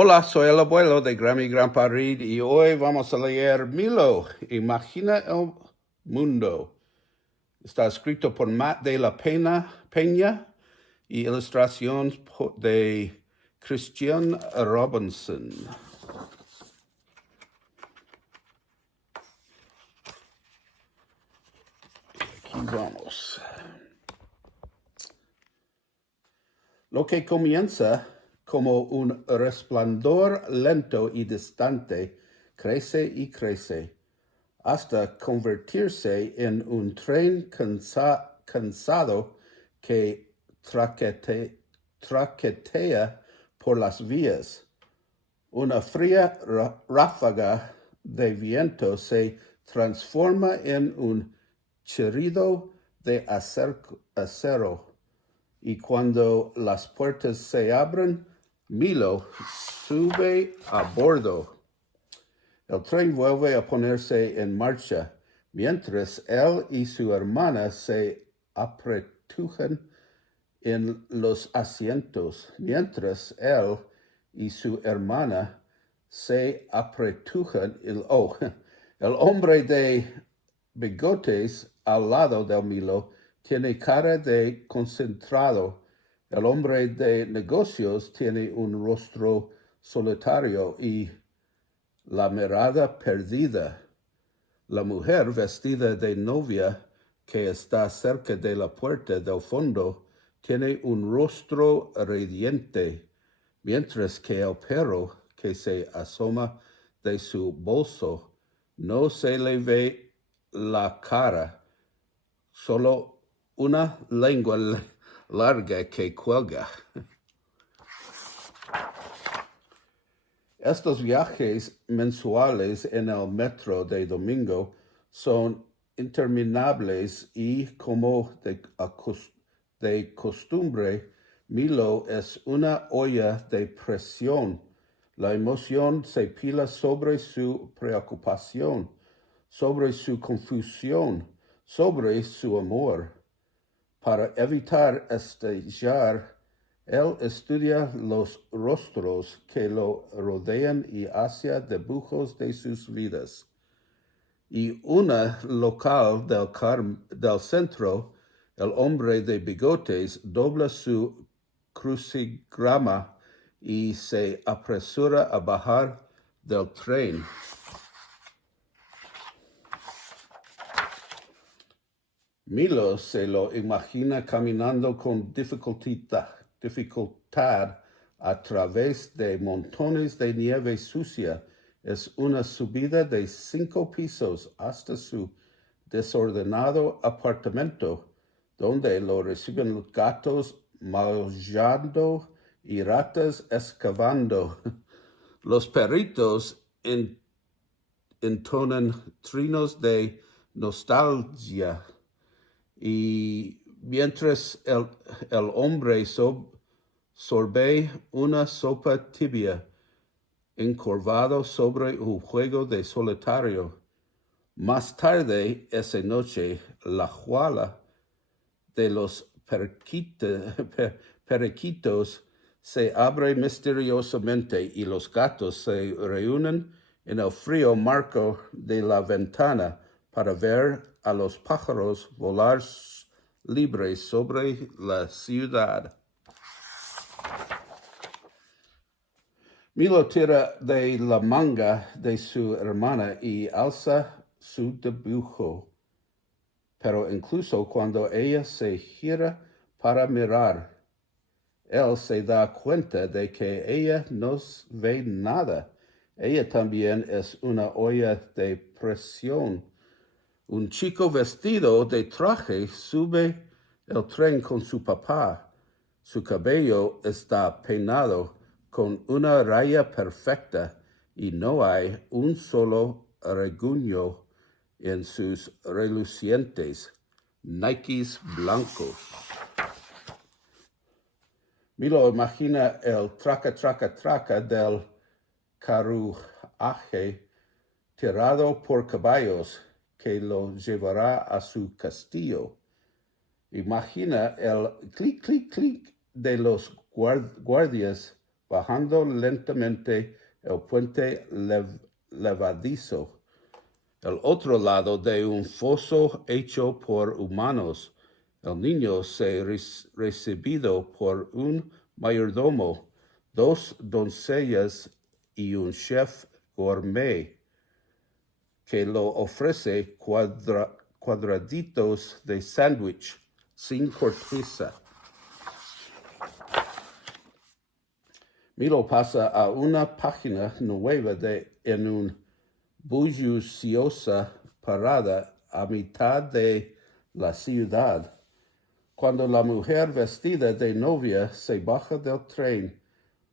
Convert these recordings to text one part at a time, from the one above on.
Hola, soy el abuelo de Grammy Grandpa Reed y hoy vamos a leer Milo, Imagina el Mundo. Está escrito por Matt de la Peña y ilustración de Christian Robinson. Aquí vamos. Lo que comienza como un resplandor lento y distante crece y crece, hasta convertirse en un tren cansado que traquetea por las vías. Una fría ráfaga de viento se transforma en un chirrido de acero. Y cuando las puertas se abren, Milo sube a bordo. El tren vuelve a ponerse en marcha, mientras él y su hermana se apretujan en los asientos. Mientras él y su hermana se apretujan, el hombre de bigotes al lado de Milo tiene cara de concentrado. El hombre de negocios tiene un rostro solitario y la mirada perdida. La mujer vestida de novia que está cerca de la puerta del fondo tiene un rostro radiante, mientras que el perro que se asoma de su bolso no se le ve la cara, solo una lengua larga que cuelga. Estos viajes mensuales en el metro de domingo son interminables y, como de costumbre, Milo es una olla de presión. La emoción se pila sobre su preocupación, sobre su confusión, sobre su amor. Para evitar estallar, él estudia los rostros que lo rodean y hace dibujos de sus vidas. Y una local del centro, el hombre de bigotes dobla su crucigrama y se apresura a bajar del tren. Milo se lo imagina caminando con dificultad a través de montones de nieve sucia. Es una subida de 5 pisos hasta su desordenado apartamento, donde lo reciben los gatos maullando y ratas excavando. Los perritos entonan trinos de nostalgia. Y mientras el hombre sorbe una sopa tibia, encorvado sobre un juego de solitario. Más tarde esa noche, la juala de los periquitos se abre misteriosamente y los gatos se reúnen en el frío marco de la ventana para ver a los pájaros volar libres sobre la ciudad. Milo tira de la manga de su hermana y alza su dibujo. Pero incluso cuando ella se gira para mirar, él se da cuenta de que ella no ve nada. Ella también es una olla de presión. Un chico vestido de traje sube el tren con su papá. Su cabello está peinado con una raya perfecta y no hay un solo reguño en sus relucientes Nikes blancos. Milo imagina el traca del carruaje tirado por caballos que lo llevará a su castillo. Imagina el clic de los guardias bajando lentamente el puente levadizo. El otro lado de un foso hecho por humanos. El niño se recibido por un mayordomo, 2 doncellas y un chef gourmet que lo ofrece cuadraditos de sándwich sin corteza. Milo pasa a una página nueva en un bulliciosa parada a mitad de la ciudad. Cuando la mujer vestida de novia se baja del tren,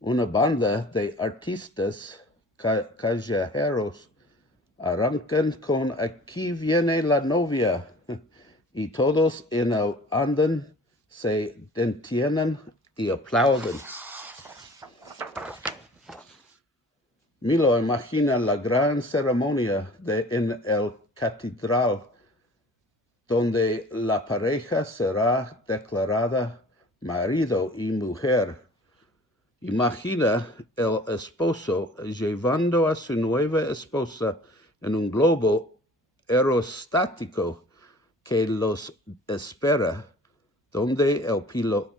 una banda de artistas callejeros arrancan con "Aquí viene la novia" y todos en el andén se detienen y aplauden. Milo imagina la gran ceremonia en el catedral, donde la pareja será declarada marido y mujer. Imagina el esposo llevando a su nueva esposa en un globo aerostático que los espera, donde el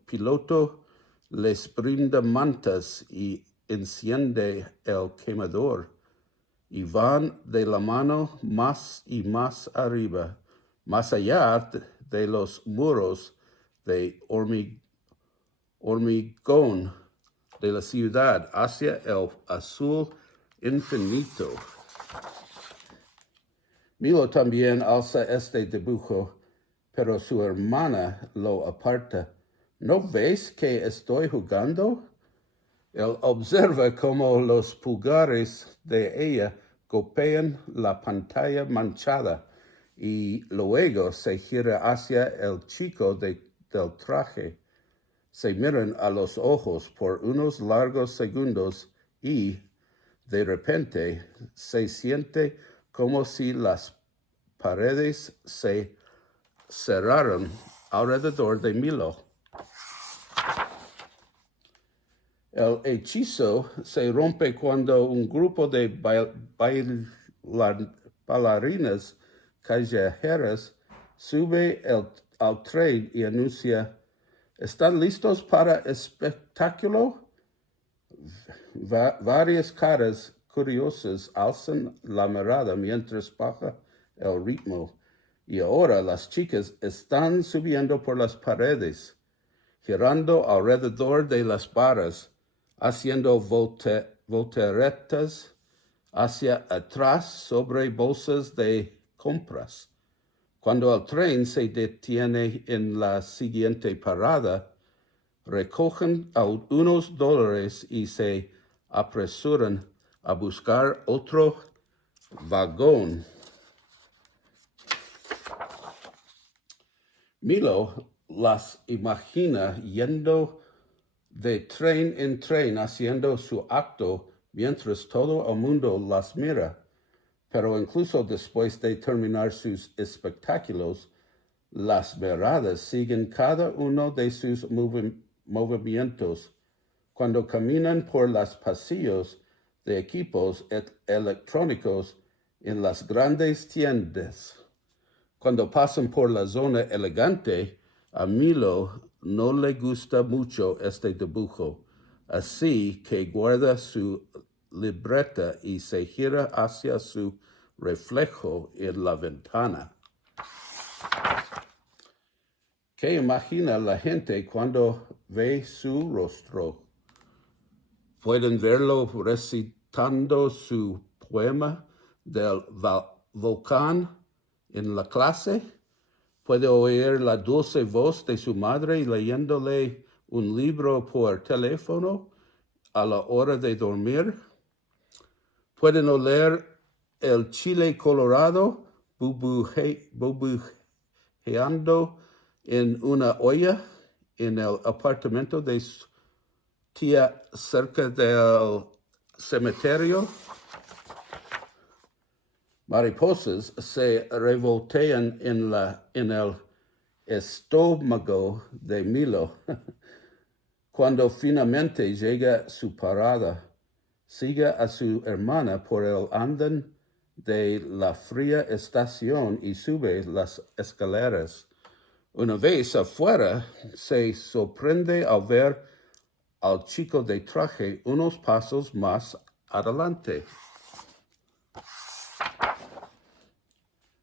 piloto les brinda mantas y enciende el quemador, y van de la mano más y más arriba, más allá de los muros de hormigón de la ciudad, hacia el azul infinito. Milo también alza este dibujo, pero su hermana lo aparta. ¿No ves que estoy jugando? Él observa cómo los pulgares de ella golpean la pantalla manchada y luego se gira hacia el chico del traje. Se miran a los ojos por unos largos segundos y, de repente, se siente como si las paredes se cerraran alrededor de Milo. El hechizo se rompe cuando un grupo de bailarinas callejeras sube al tren y anuncia: ¿están listos para espectáculo? Varias caras curiosas alzan la mirada mientras baja el ritmo, y ahora las chicas están subiendo por las paredes, girando alrededor de las barras, haciendo volteretas hacia atrás sobre bolsas de compras. Cuando el tren se detiene en la siguiente parada, recogen unos $1 y se apresuran a buscar otro vagón. Milo las imagina yendo de tren en tren haciendo su acto mientras todo el mundo las mira. Pero incluso después de terminar sus espectáculos, las miradas siguen cada uno de sus movimientos cuando caminan por los pasillos de equipos electrónicos en las grandes tiendas. Cuando pasan por la zona elegante, a Milo no le gusta mucho este dibujo, así que guarda su libreta y se gira hacia su reflejo en la ventana. ¿Qué imagina la gente cuando ve su rostro? Pueden verlo recitando su poema del volcán en la clase. Puede oír la dulce voz de su madre leyéndole un libro por teléfono a la hora de dormir. Pueden oler el chile colorado burbujeando en una olla en el apartamento de su tía cerca del cementerio. Mariposas se revoltean en el estómago de Milo Cuando finalmente llega su parada, sigue a su hermana por el andén de la fría estación y sube las escaleras. Una vez afuera, se sorprende al ver al chico de traje unos pasos más adelante.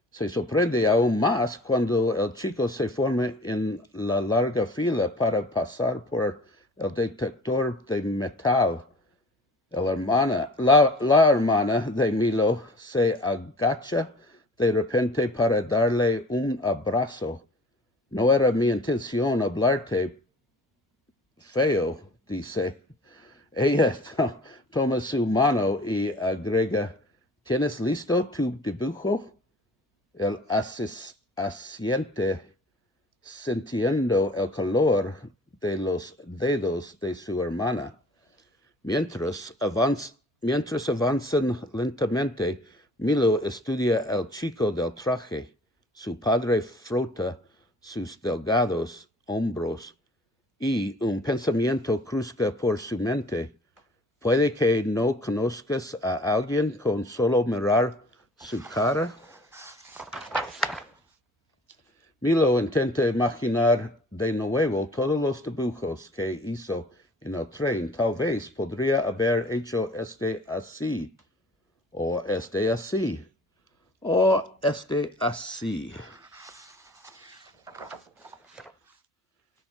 Se sorprende aún más cuando el chico se forma en la larga fila para pasar por el detector de metal. La hermana de Milo se agacha de repente para darle un abrazo. No era mi intención hablarte feo, dice. Ella toma su mano y agrega, ¿tienes listo tu dibujo? El asiente, sintiendo el calor de los dedos de su hermana. Mientras avanzan lentamente, Milo estudia al chico del traje. Su padre frota sus delgados hombros y un pensamiento cruza por su mente. ¿Puede que no conozcas a alguien con solo mirar su cara? Milo intenta imaginar de nuevo todos los dibujos que hizo en el tren. Tal vez podría haber hecho este así, o este así, o este así.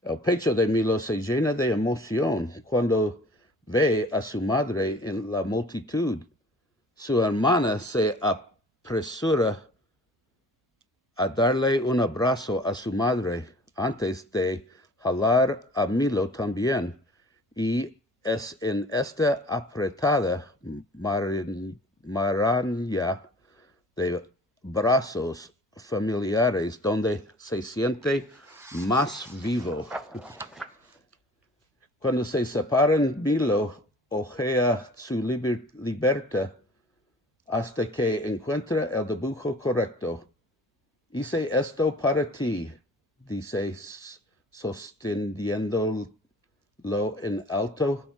El pecho de Milo se llena de emoción cuando ve a su madre en la multitud. Su hermana se apresura a darle un abrazo a su madre antes de jalar a Milo también. Y es en esta apretada maraña de brazos familiares donde se siente más vivo. Cuando se separan, Milo ojea su libreta hasta que encuentra el dibujo correcto. Hice esto para ti, dice sosteniéndolo en alto,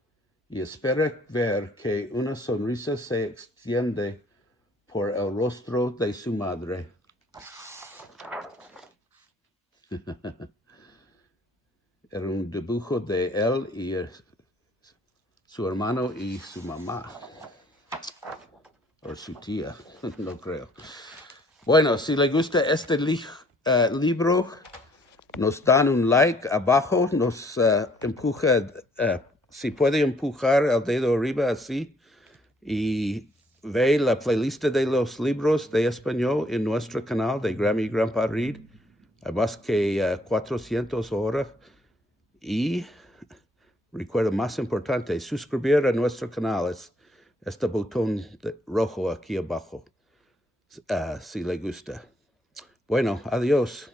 y espera ver que una sonrisa se extiende por el rostro de su madre. Era un dibujo de él y su hermano y su mamá. O su tía, no creo. Bueno, si le gusta este libro, nos dan un like abajo, nos empuja, si puede empujar el dedo arriba así, y ve la playlist de los libros de español en nuestro canal de Grammy y Grandpa Read. Hay más que 400 horas. Y recuerda, más importante, suscribir a nuestro canal. Es este botón rojo aquí abajo, si le gusta. Bueno, adiós.